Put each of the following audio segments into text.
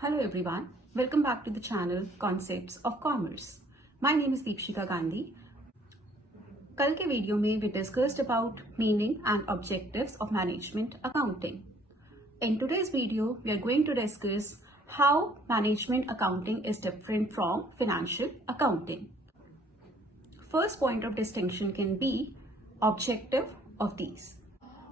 Hello everyone, welcome back to the channel Concepts of Commerce. My name is Deepshika Gandhi. कल के video में we discussed about meaning and objectives of management accounting. In today's video, we are going to discuss how management accounting is different from financial accounting. First point of distinction can be objective of these.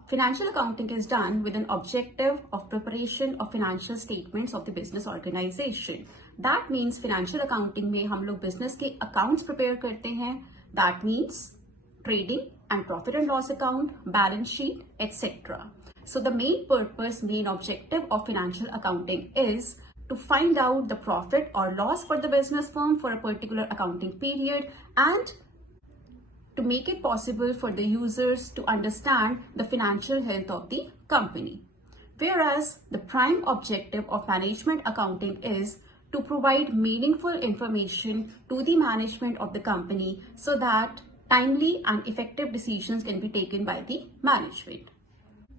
Financial accounting is done with an objective of preparation of financial statements of the business organization. That means financial accounting में हम लोग business के accounts prepare करते हैं. That means trading and profit and loss account, balance sheet, etc. So the main purpose, main objective of financial accounting is to find out the profit or loss for the business firm for a particular accounting period and to make it possible for the users to understand the financial health of the company. Whereas the prime objective of management accounting is to provide meaningful information to the management of the company so that timely and effective decisions can be taken by the management.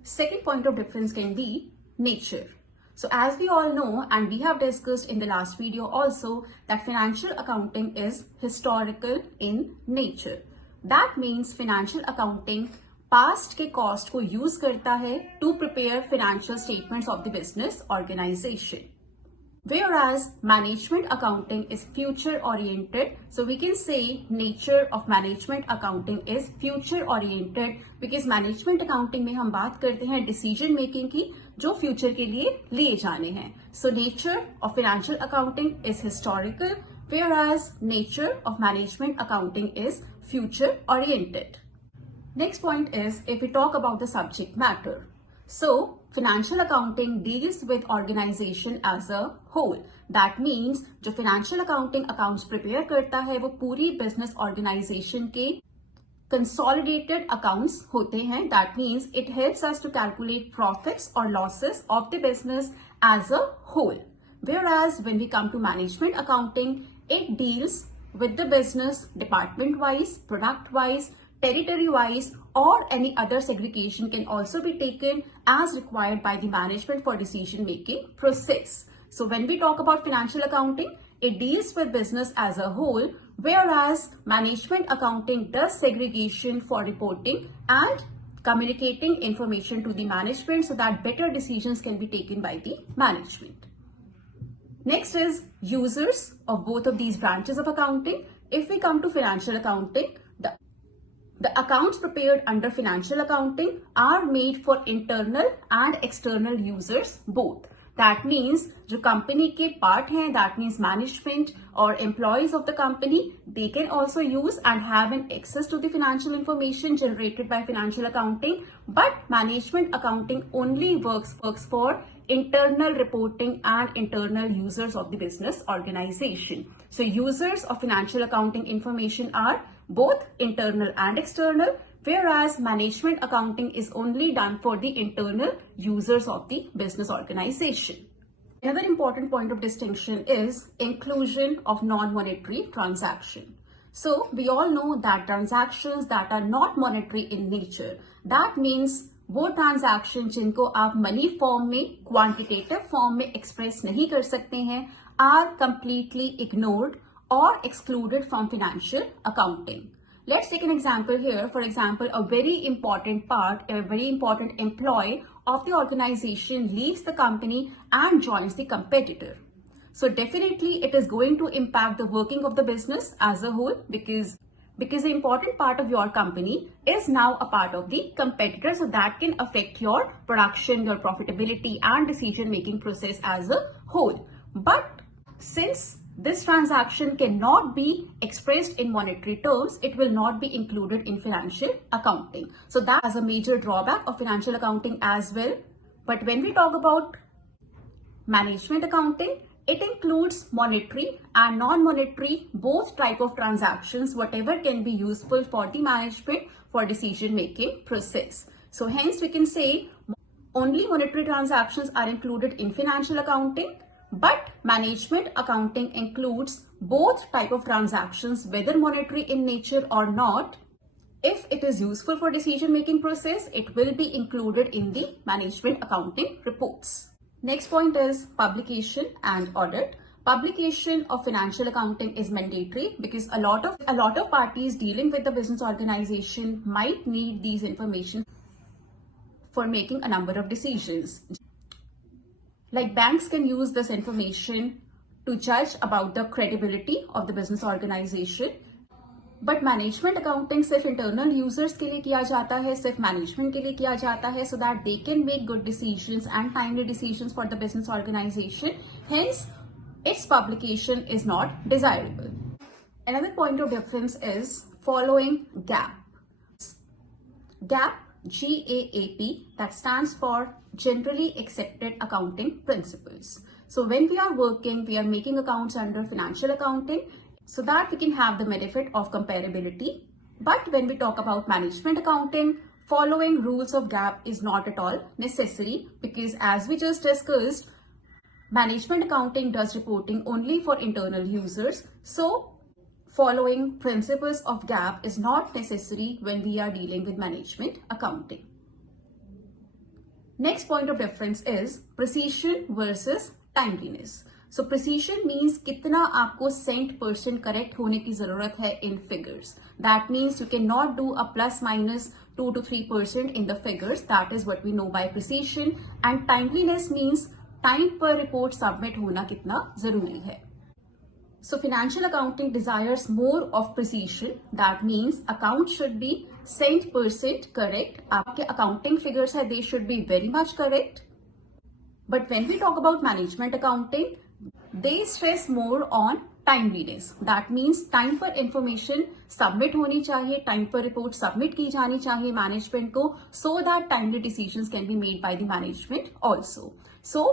Second point of difference can be nature. So as we all know, and we have discussed in the last video also, that financial accounting is historical in nature. That means financial accounting past के cost को use करता है to prepare financial statements of the business organization. Whereas management accounting is future oriented, so we can say nature of management accounting is future oriented because management accounting में हम बात करते हैं decision making की जो future के लिए लिए जाने हैं. So nature of financial accounting is historical, whereas nature of management accounting is future oriented. Next point is if we talk about the subject matter. So financial accounting deals with organization as a whole. That means जो financial accounting accounts prepare करता है वो पूरी business organization के consolidated accounts होते हैं. That means it helps us to calculate profits or losses of the business as a whole. Whereas when we come to management accounting, it deals with the business department wise, product wise, territory wise, or any other segregation can also be taken as required by the management for decision making process. So when we talk about financial accounting, it deals with business as a whole, whereas management accounting does segregation for reporting and communicating information to the management so that better decisions can be taken by the management. Next is users of both of these branches of accounting. If we come to financial accounting, the accounts prepared under financial accounting are made for internal and external users both. That means जो company के part हैं, that means management or employees of the company, they can also use and have an access to the financial information generated by financial accounting. But management accounting only works for internal reporting and internal users of the business organization. So users of financial accounting information are both internal and external, whereas management accounting is only done for the internal users of the business organization. Another important point of distinction is inclusion of non-monetary transaction. So we all know that transactions that are not monetary in nature, that means वो transaction जिनको आप money form में quantitative form में express नहीं कर सकते हैं are completely ignored or excluded from financial accounting. Let's take an example here. For example, a very important part, a very important employee of the organization leaves the company and joins the competitor. So definitely it is going to impact the working of the business as a whole because the important part of your company is now a part of the competitor. So that can affect your production, your profitability and decision making process as a whole. But since this transaction cannot be expressed in monetary terms, it will not be included in financial accounting. So that is a major drawback of financial accounting as well. But when we talk about management accounting, it includes monetary and non-monetary, both type of transactions, whatever can be useful for the management for decision-making process. So hence we can say only monetary transactions are included in financial accounting, but management accounting includes both type of transactions, whether monetary in nature or not. If it is useful for decision-making process, it will be included in the management accounting reports. Next point is publication and audit. Publication of financial accounting is mandatory because a lot of parties dealing with the business organization might need these information for making a number of decisions. Like banks can use this information to judge about the credibility of the business organization. But management accounting सिर्फ internal users के लिए किया जाता है, सिर्फ management के लिए किया जाता है, so that they can make good decisions and timely decisions for the business organisation. Hence its publication is not desirable. Another point of difference is following GAAP. GAAP, GAAP, that stands for Generally Accepted Accounting Principles. So when we are working, we are making accounts under financial accounting so that we can have the benefit of comparability. But when we talk about management accounting, following rules of GAAP is not at all necessary because as we just discussed, management accounting does reporting only for internal users. So following principles of GAAP is not necessary when we are dealing with management accounting. Next point of difference is precision versus timeliness. So precision means कितना आपको cent% correct होने की जरूरत है in figures. That means you cannot do a plus minus 2 to 3% in the figures. That is what we know by precision. And timeliness means time पर report submit होना कितना जरूरी है. So financial accounting desires more of precision. That means account should be cent% correct. आपके accounting figures है, they should be very much correct. But when we talk about management accounting, they stress more on timeliness. That means time पर information submit होनी चाहिए, time पर report submit की जानी चाहिए management को, so that timely decisions can be made by the management also. So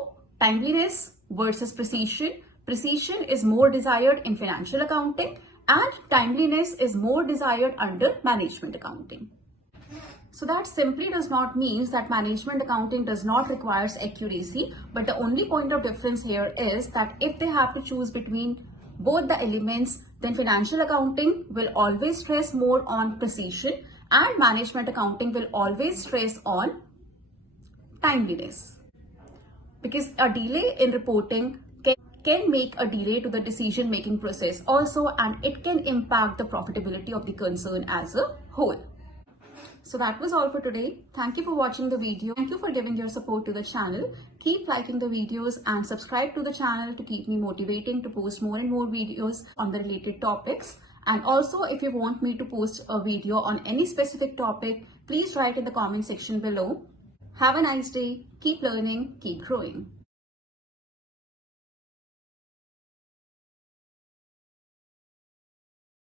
timeliness versus precision. Precision is more desired in financial accounting and timeliness is more desired under management accounting. So that simply does not mean that management accounting does not require accuracy, but the only point of difference here is that if they have to choose between both the elements, then financial accounting will always stress more on precision and management accounting will always stress on timeliness. Because a delay in reporting can make a delay to the decision making process also, and it can impact the profitability of the concern as a whole. So that was all for today. Thank you for watching the video. Thank you for giving your support to the channel. Keep liking the videos and subscribe to the channel to keep me motivating to post more and more videos on the related topics. And also, if you want me to post a video on any specific topic, please write in the comment section below. Have a nice day. Keep learning, keep growing.